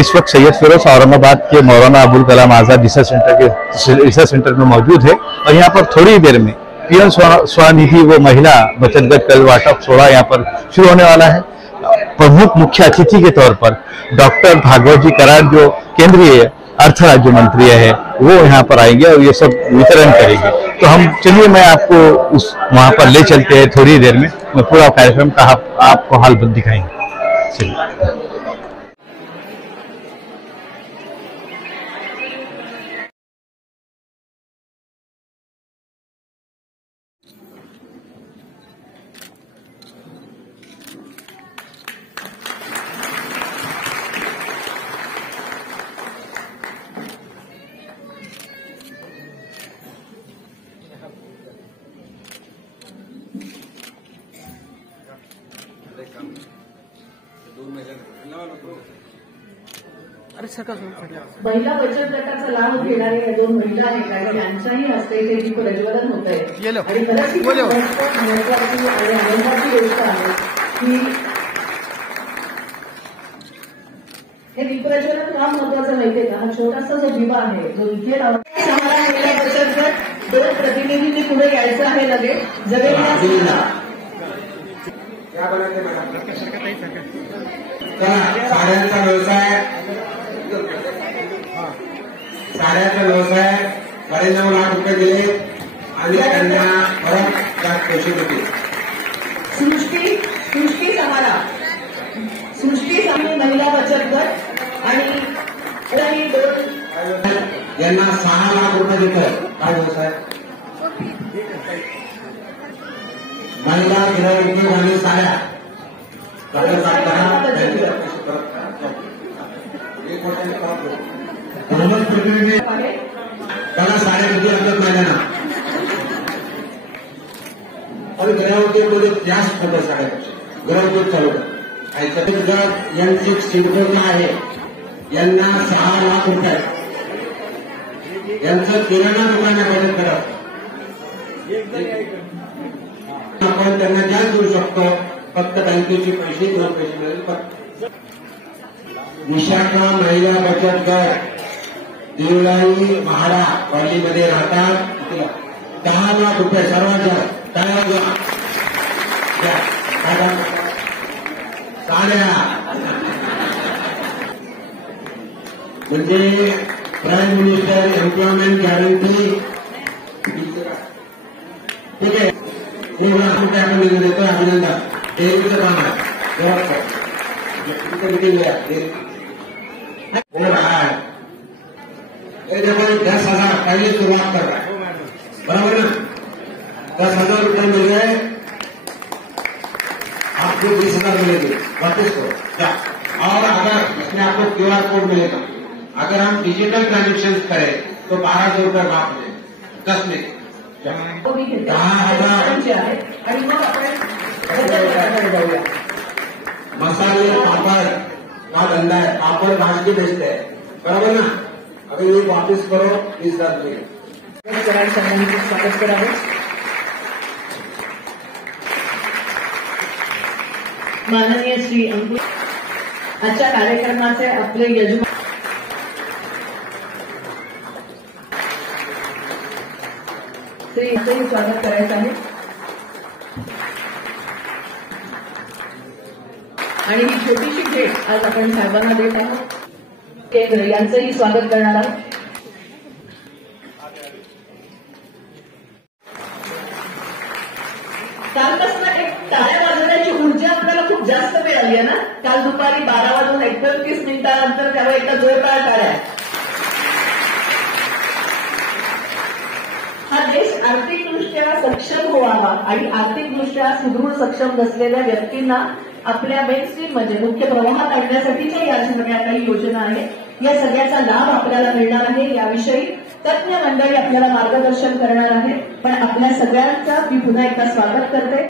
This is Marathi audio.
इस वक्त सैयद फिरोज औरंगाबाद के मौलाना अबुल कलाम आजाद रिसर्च सेंटर में मौजूद है और यहाँ पर थोड़ी देर में पीएम स्वनिधि वो महिला बचत गट कल वाटअप 16 यहाँ पर शुरू होने वाला है। प्रमुख मुख्य अतिथि के तौर पर डॉक्टर भागवत जी कराड़ जो केंद्रीय अर्थ राज्य मंत्री है वो यहाँ पर आएंगे और ये सब वितरण करेंगे। तो हम चलिए मैं आपको उस वहाँ पर ले चलते हैं थोड़ी देर में, मैं पूरा कार्यक्रम का आपको हाल दिखाएंगे। चलिए। महिला बचत गटाचा लाभ घेणारे या 2 महिला आहेत आणि त्यांच्याही हस्ते इथे प्रज्वलन होत आहे आणि खरंच ही महत्वाची आणि आनंदाची गोष्ट आहे की हे दीपप्रज्वलन का महत्वाचं माहितीये का? हा छोटासा जो दिवा आहे जो इथे लावला महिला बचत गट 2 प्रतिनिधींनी पुढे यायचं आहे लगेच जगेला साड्यांचा व्यवसाय 9.5 लाख रुपये दिले आणि त्यांना परत त्यात पैसे होते। सृष्टी सामी महिला बचत गट आणि यांना 6 लाख रुपये देतात। काय व्यवसाय? महिला गृह उद्योग आणि साड्या प्रतिनिधी त्याला साड्यामध्ये लागत नाही ना आणि गृहोद्योगमध्ये जास्त होतं साड्यापेक्षा गृहोद्योग चालवतात। यांची सिडकोन आहे यांना 6 लाख रुपये यांचं किराणा दुकान मदत करत आपण त्यांना जास्त देऊ शकतो। फक्त बँकेचे पैसे 2 पैसे मिळेल। विशाखा महिला बचत गट देवळाई महाडा वालीमध्ये राहतात। 10 लाख रुपये सर्वांच्या साड्या म्हणजे प्राईम मिनिस्टर एम्प्लॉयमेंट गॅरंटी ठीक आहे। 1 लाख रुपये आपण देतो अभिनंदन। डेअरीचं काम आहे मिटिंग देखो 10,000 पहले शुरुआत कर रहा है बराबर ना। 10,000 रुपये मिल गए आपको 20,000 मिलेंगे वापस करो क्या। और अगर इसमें आपको QR कोड मिलेगा। अगर हम डिजिटल ट्रांजेक्शन करें तो 1200 रुपये माफ मिलेगा 10 में 10,000। मसाले पापड़ का धंधा है, पापड़ भाज के बेचते हैं बराबर ना। अभी ये वापस करो 20,000 में स्वागत करावे। माननीय श्री अंकुश आजच्या कार्यक्रमाचे आपले यजमान श्री स्वागत करायचं आहे आणि ही छोटीशी भेट आज आपण साहेबांना देत आहोत। केंद्र यांचंही स्वागत करणार आहोत। कालपासून एक टाळ्या वाजवण्याची ऊर्जा आपल्याला खूप जास्त मिळाली आहे ना। काल दुपारी 12:29 त्यावर एका जोरदार टाळ्या। हा देश आर्थिकदृष्ट्या सक्षम व्हावा आणि आर्थिकदृष्ट्या सुदृढ सक्षम नसलेल्या व्यक्तींना आपल्या मेनस्ट्रीम म्हणजे मुख्य प्रवाहात आणण्यासाठीच्या या सगळ्या काही योजना आहेत। या सगळ्याचा लाभ आपल्याला मिळणार आहे याविषयी तज्ञ मंडळी आपल्याला मार्गदर्शन करणार आहे। पण आपल्या सगळ्यांचं मी पुन्हा एकदा स्वागत करते।